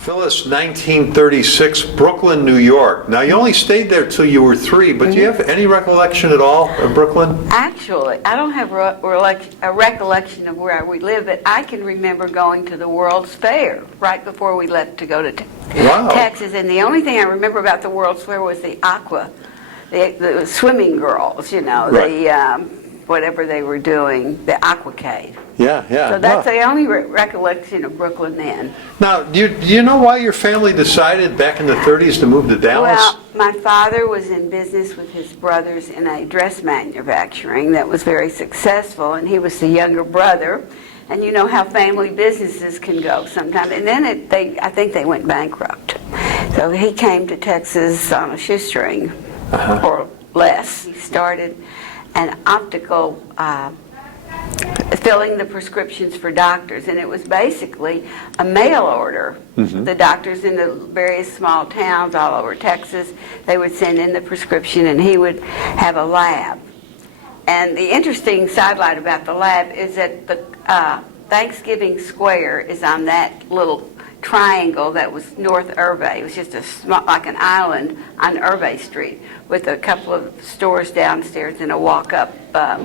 Phyllis, 1936, Brooklyn, New York. Now, you only stayed there till you were 3, but do you have any recollection at all of Brooklyn? Actually, I don't have a recollection of where we live, but I can remember going to the World's Fair right before we left to go to Texas. And the only thing I remember about the World's Fair was the the swimming girls, you know, right. Whatever they were doing, the aquacade. Yeah. So that's the only recollection of Brooklyn then. Now, do you know why your family decided back in the 30s to move to Dallas? Well, my father was in business with his brothers in a dress manufacturing that was very successful, and he was the younger brother. And you know how family businesses can go sometimes. And then I think they went bankrupt. So he came to Texas on a shoestring or less. He started an optical filling the prescriptions for doctors, and it was basically a mail order. The doctors in the various small towns all over Texas, they would send in the prescription, and he would have a lab. And the interesting sidelight about the lab is that the Thanksgiving Square is on that little triangle that was North Irvay. It was just like an island on Irvay Street with a couple of stores downstairs and a walk up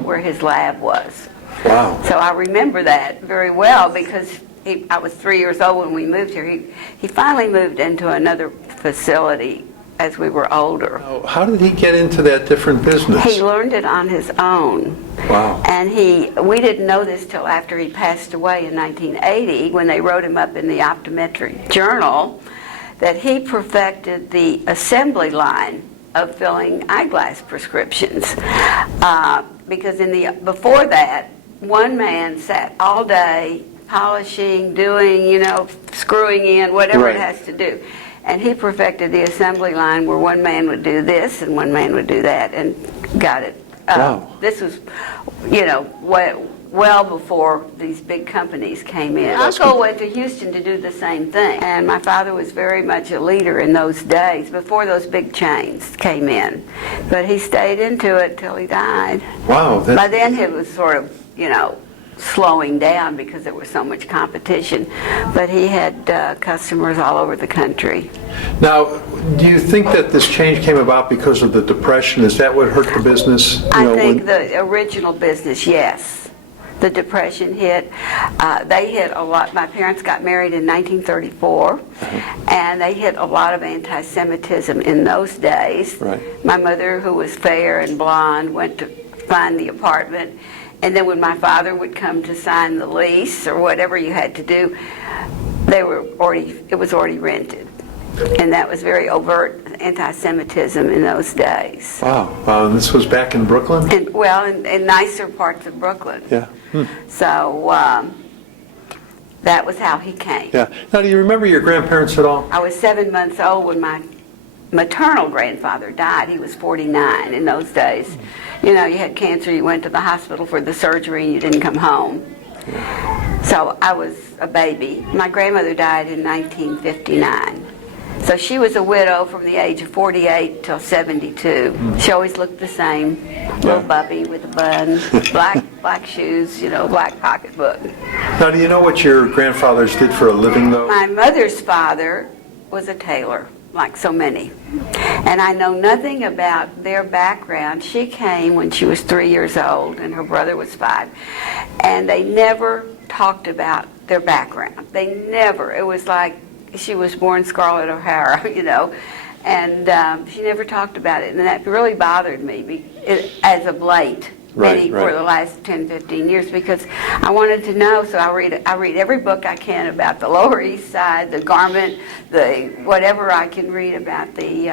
where his lab was. Wow. So I remember that very well because I was 3 years old when we moved here. He finally moved into another facility as we were older. How did he get into that different business? He learned it on his own. Wow. And we didn't know this till after he passed away in 1980 when they wrote him up in the Optometric Journal that he perfected the assembly line of filling eyeglass prescriptions. Because before that, one man sat all day polishing, doing, screwing in, whatever it has to do. And he perfected the assembly line where one man would do this and one man would do that and got it. Wow. This was, well before these big companies came in. Uncle went to Houston to do the same thing. And my father was very much a leader in those days, before those big chains came in. But he stayed into it till he died. Wow. By then it was sort of, slowing down because there was so much competition. But he had customers all over the country. Now, do you think that this change came about because of the Depression? Is that what hurt the business? I think the original business, yes. The Depression hit. They hit a lot. My parents got married in 1934, and they hit a lot of anti-Semitism in those days. Right. My mother, who was fair and blonde, went to find the apartment. And then when my father would come to sign the lease or whatever you had to do, it was already rented. And that was very overt anti-Semitism in those days. Wow. And this was back in Brooklyn? In nicer parts of Brooklyn. Yeah. So that was how he came. Yeah. Now, do you remember your grandparents at all? I was 7 months old when my maternal grandfather died. He was 49 in those days. You had cancer, you went to the hospital for the surgery, and you didn't come home. So I was a baby. My grandmother died in 1959. So she was a widow from the age of 48 till 72. She always looked the same, little bubby with a bun, black shoes, black pocketbook. Now, do you know what your grandfathers did for a living, though? My mother's father was a tailor, like so many. And I know nothing about their background. She came when she was 3 years old, and her brother was 5. And they never talked about their background. It was like she was born Scarlett O'Hara, and she never talked about it. And that really bothered me as of late. For the last 10, 15 years, because I wanted to know, so I read every book I can about the Lower East Side, the garment, whatever I can read about the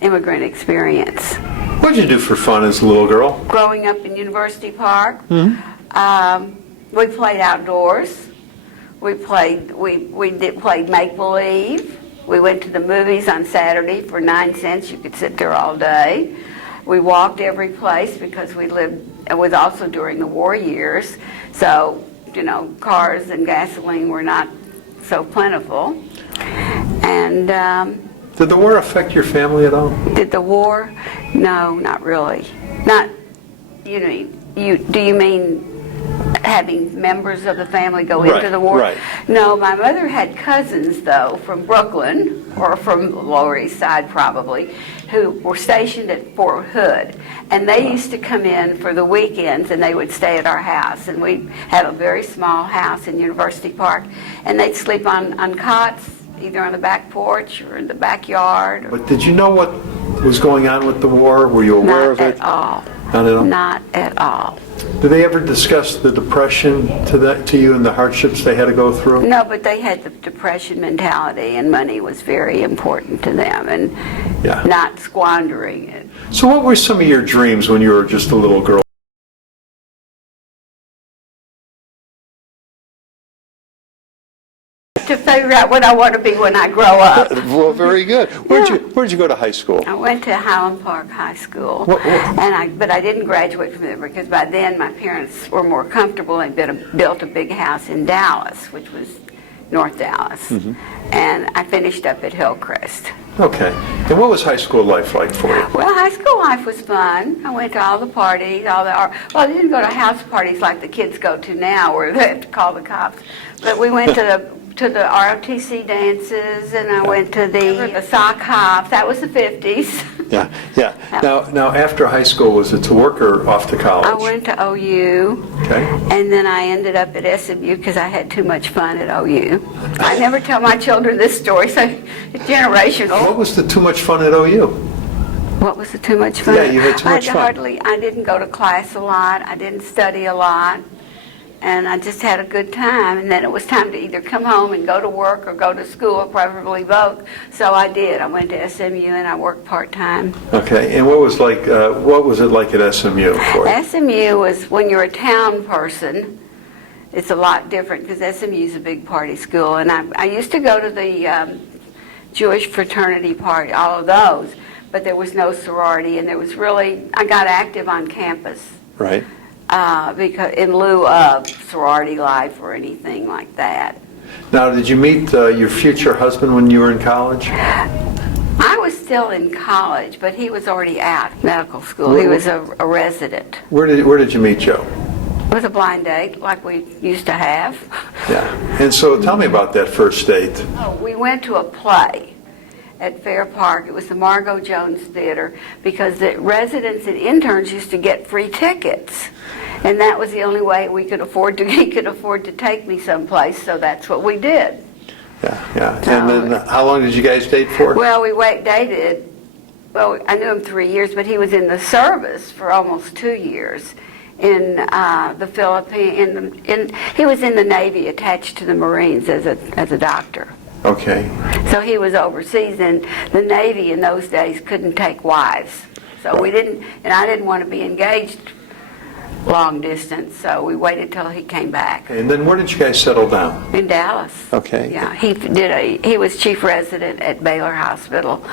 immigrant experience. What did you do for fun as a little girl? Growing up in University Park, we played outdoors. We played make-believe. We went to the movies on Saturday for 9 cents. You could sit there all day. We walked every place because it was also during the war years, so, cars and gasoline were not so plentiful. And did the war affect your family at all? Did the war? No, not really. Not, do you mean having members of the family go into the war. Right. No, my mother had cousins, though, from Brooklyn, or from the Lower East Side probably, who were stationed at Fort Hood. And they used to come in for the weekends, and they would stay at our house. And we had a very small house in University Park. And they'd sleep on cots, either on the back porch or in the backyard. But did you know what was going on with the war? Were you aware of it? Not at all. Not at all? Not at all. Did they ever discuss the depression to you and the hardships they had to go through? No, but they had the depression mentality, and money was very important to them, and Yeah. not squandering it. So what were some of your dreams when you were just a little girl? To figure out what I want to be when I grow up. Well, very good. Where'd you go to high school? I went to Highland Park High School, What- but I didn't graduate from there because by then my parents were more comfortable and built a big house in Dallas, which was North Dallas, and I finished up at Hillcrest. Okay. And what was high school life like for you? Well, high school life was fun. I went to all the parties, well, I didn't go to house parties like the kids go to now where they have to call the cops, but we went to the ROTC dances, and I went to the sock hops. That was the 50s. Yeah, yeah. Now, after high school, was it to work or off to college? I went to OU, Okay. and then I ended up at SMU because I had too much fun at OU. I never tell my children this story, so it's generational. What was the too much fun at OU? What was the too much fun? Yeah, you had too much fun. I didn't go to class a lot. I didn't study a lot. And I just had a good time. And then it was time to either come home and go to work or go to school, preferably both. So I did. I went to SMU and I worked part-time. Okay. And what was it like at SMU for you? SMU was, when you're a town person, it's a lot different because SMU is a big party school. And I used to go to the Jewish fraternity party, all of those, but there was no sorority, and I got active on campus. Right. Because in lieu of sorority life or anything like that. Now, did you meet your future husband when you were in college? I was still in college, but he was already out of medical school. He was a resident. Where did you meet Joe? It was a blind date, like we used to have. Yeah. And so tell me about that first date. We went to a play at Fair Park. It was the Margot Jones Theater, because the residents and interns used to get free tickets. And that was the only way he could afford to take me someplace, so that's what we did. Yeah. And then how long did you guys date for? Well, dated, I knew him 3 years, but he was in the service for almost 2 years in the Philippines. He was in the Navy, attached to the Marines as a doctor. Okay. So he was overseas, and the Navy in those days couldn't take wives. So we didn't, and I didn't want to be engaged long distance, so we waited till he came back. And then where did you guys settle down? In Dallas. Okay. Yeah, he was chief resident at Baylor Hospital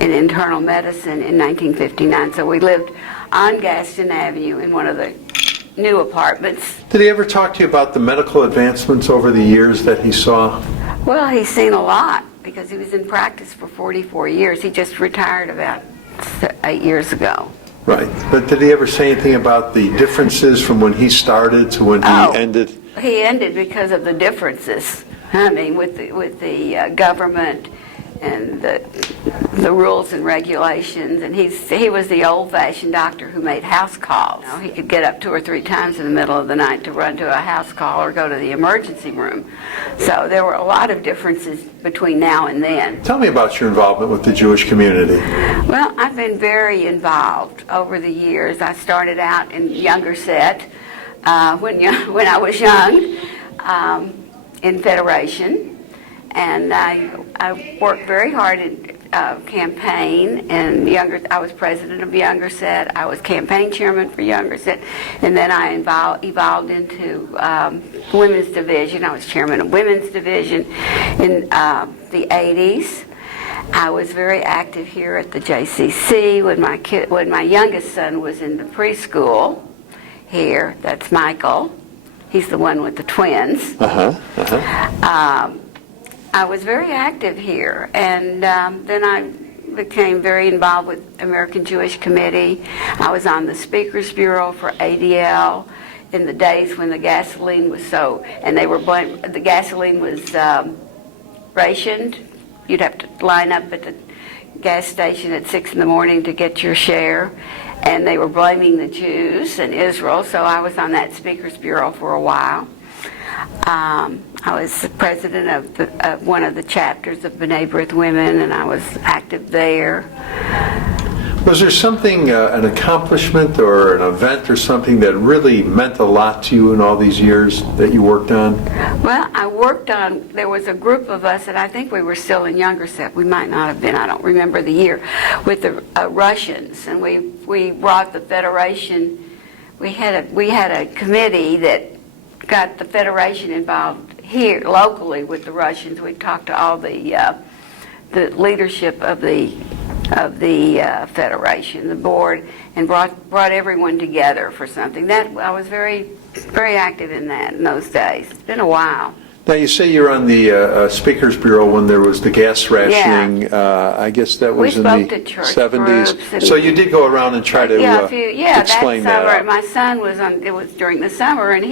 in internal medicine in 1959, so we lived on Gaston Avenue in one of the new apartments. Did he ever talk to you about the medical advancements over the years that he saw? Well, he's seen a lot because he was in practice for 44 years. He just retired about 8 years ago. Right. But did he ever say anything about the differences from when he started to when he ended? He ended because of the differences. I mean, with the government and the rules and regulations. And he was the old-fashioned doctor who made house calls. You know, he could get up 2 or 3 times in the middle of the night to run to a house call or go to the emergency room. So there were a lot of differences between now and then. Tell me about your involvement with the Jewish community. Well, I've been very involved over the years. I started out in younger set when I was young in Federation. And I worked very hard in campaign and younger. I was president of Younger Set. I was campaign chairman for Younger Set, and then I evolved into women's division. I was chairman of women's division in the 80s. I was very active here at the JCC when my youngest son was in the preschool here. That's Michael. He's the one with the twins. I was very active here, and then I became very involved with American Jewish Committee. I was on the Speakers Bureau for ADL in the days when the gasoline was and they were the gasoline was rationed. You'd have to line up at the gas station at 6 in the morning to get your share, and they were blaming the Jews and Israel, so I was on that Speakers Bureau for a while. I was the president of one of the chapters of B'nai B'rith Women, and I was active there. Was there something, an accomplishment or an event or something that really meant a lot to you in all these years that you worked on? Well, there was a group of us, and I think we were still in younger set. We might not have been, I don't remember the year, with the Russians, and we brought the Federation. We had a committee that got the Federation involved here locally with the Russians. We talked to all the leadership of the Federation, the board, and brought everyone together for something. That I was very, very active in that in those days. It's been a while. Now, you say you're on the Speakers Bureau when there was the gas rationing. Yeah. I guess that was in the 70s. So you did go around and try to explain that summer, that. My son was on. It was during the summer, and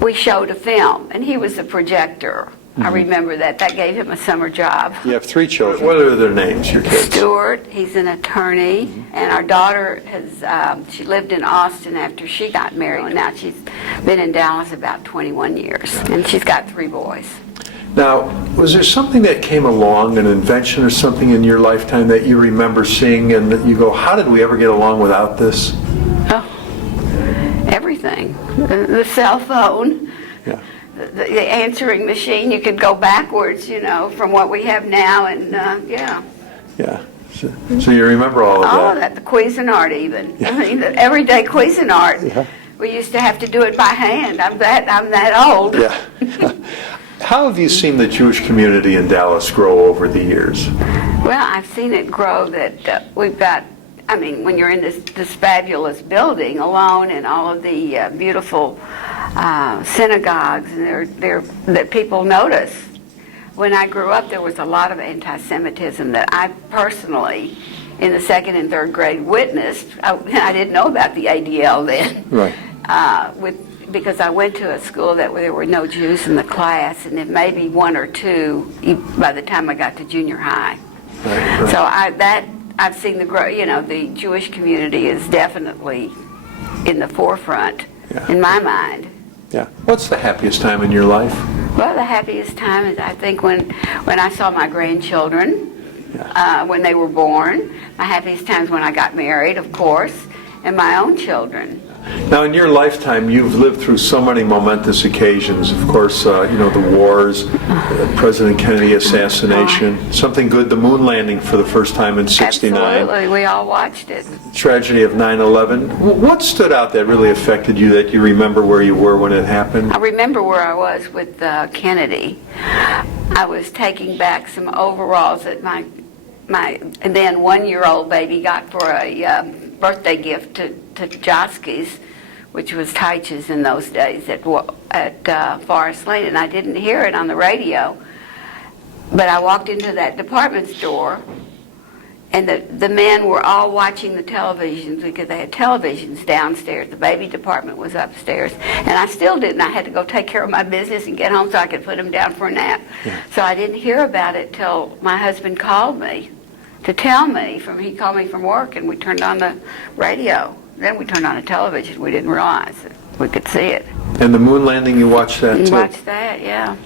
we showed a film, and he was the projector. I remember that. That gave him a summer job. You have 3 children. What are their names, your kids? Stuart, he's an attorney, and our daughter she lived in Austin after she got married. And now she's been in Dallas about 21 years, and she's got 3 boys. Now, was there something that came along, an invention or something in your lifetime that you remember seeing and that you go, how did we ever get along without this? Oh, everything. The cell phone. Yeah. The answering machine, you could go backwards, from what we have now, and yeah. Yeah. So you remember all of that? All of that, the Cuisinart even. Yeah. I mean, the everyday Cuisinart. Yeah. We used to have to do it by hand. I'm that old. Yeah. How have you seen the Jewish community in Dallas grow over the years? Well, I've seen it grow that we've got, when you're in this fabulous building alone and all of the beautiful synagogues, and that people notice. When I grew up, there was a lot of anti-Semitism that I personally, in the 2nd and 3rd grade, witnessed. I didn't know about the ADL then. Right. Because I went to a school that there were no Jews in the class, and then maybe 1 or 2 by the time I got to junior high. Right. So I've seen the growth. The Jewish community is definitely in the forefront in my mind. Yeah. What's the happiest time in your life? Well, the happiest time is, I think, when I saw my grandchildren, when they were born. My happiest time is when I got married, of course, and my own children. Now, in your lifetime, you've lived through so many momentous occasions. Of course, the wars, President Kennedy assassination, something good, the moon landing for the first time in '69. Absolutely, we all watched it. Tragedy of 9/11. What stood out that really affected you, that you remember where you were when it happened? I remember where I was with Kennedy. I was taking back some overalls that my then 1-year-old baby got for a birthday gift to Joski's, which was Teich's in those days at Forest Lane, and I didn't hear it on the radio. But I walked into that department store, and the men were all watching the televisions because they had televisions downstairs. The baby department was upstairs, and I still didn't. I had to go take care of my business and get home so I could put them down for a nap. Yeah. So I didn't hear about it till my husband called me to tell me. He called me from work, and we turned on the radio. Then we turned on the television. We didn't realize that we could see it. And the moon landing, you watched that too? Watched that, yeah.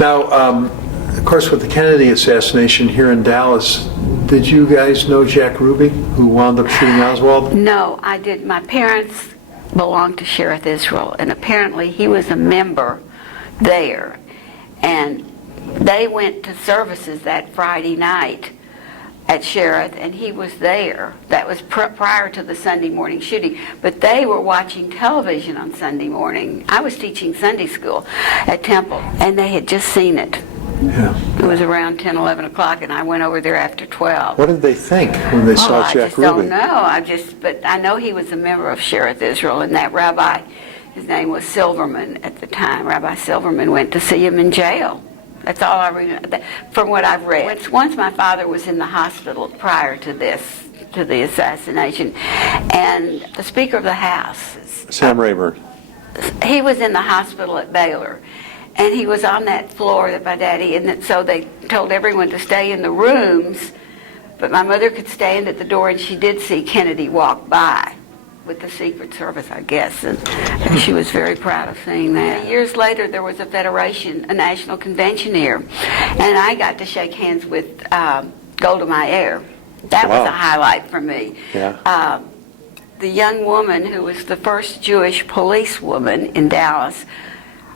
Now, of course, with the Kennedy assassination here in Dallas, did you guys know Jack Ruby, who wound up shooting Oswald? No, I did. My parents belonged to Shereth Israel, and apparently he was a member there. And they went to services that Friday night at Shereth, and he was there. That was prior to the Sunday morning shooting. But they were watching television on Sunday morning. I was teaching Sunday school at Temple, and they had just seen it. Yeah. It was around 10, 11 o'clock, and I went over there after 12. What did they think when they saw Jack Ruby? I just don't know. But I know he was a member of Shereth Israel, and that rabbi, his name was Silverman at the time. Rabbi Silverman went to see him in jail. That's all I remember from what I've read. Once my father was in the hospital prior to the assassination, and the Speaker of the House, Sam Rayburn. he was in the hospital at Baylor, and he was on that floor that my daddy, and so they told everyone to stay in the rooms, but my mother could stand at the door, and she did see Kennedy walk by with the Secret Service, I guess, and she was very proud of seeing that. Years later, there was a national convention here, and I got to shake hands with Golda Meir. That was a highlight for me. Yeah. The young woman who was the first Jewish policewoman in Dallas,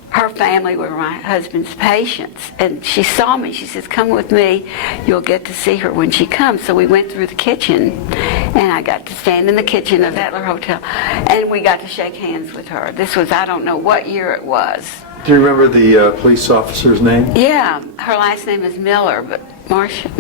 her family were my husband's patients, and she saw me. She says, "Come with me. You'll get to see her when she comes." So we went through the kitchen, and I got to stand in the kitchen of Adler Hotel, and we got to shake hands with her. This was, I don't know what year it was. Do you remember the police officer's name? Yeah, her last name is Miller, but Marcia.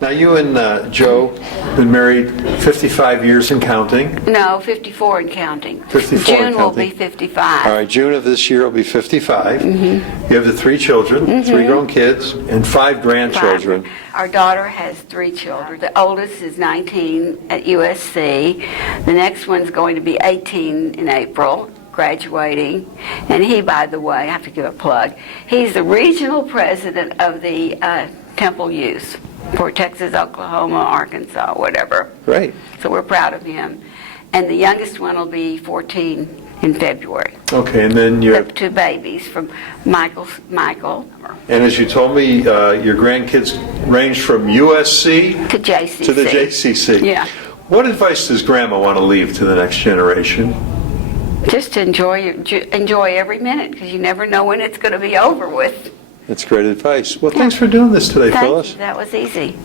Now, you and Joe been married 55 years and counting. No, 54 and counting. 54 June and will counting. be 55. All right, June of this year will be 55. Mm-hmm. You have the 3 children, 3 grown kids, and 5 grandchildren. Our daughter has 3 children. The oldest is 19 at USC. The next one's going to be 18 in April, graduating. And he, by the way, I have to give a plug, he's the regional president of the Temple Youth for Texas, Oklahoma, Arkansas, whatever. Great. So we're proud of him. And the youngest one will be 14 in February. Okay, and then The your 2 babies from Michael. and as you told me, your grandkids range from USC To JCC. to the JCC. Yeah. What advice does Grandma want to leave to the next generation? Just to enjoy every minute, because you never know when it's going to be over with. That's great advice. Well, thanks for doing this today, Thank Phyllis. you. That was easy.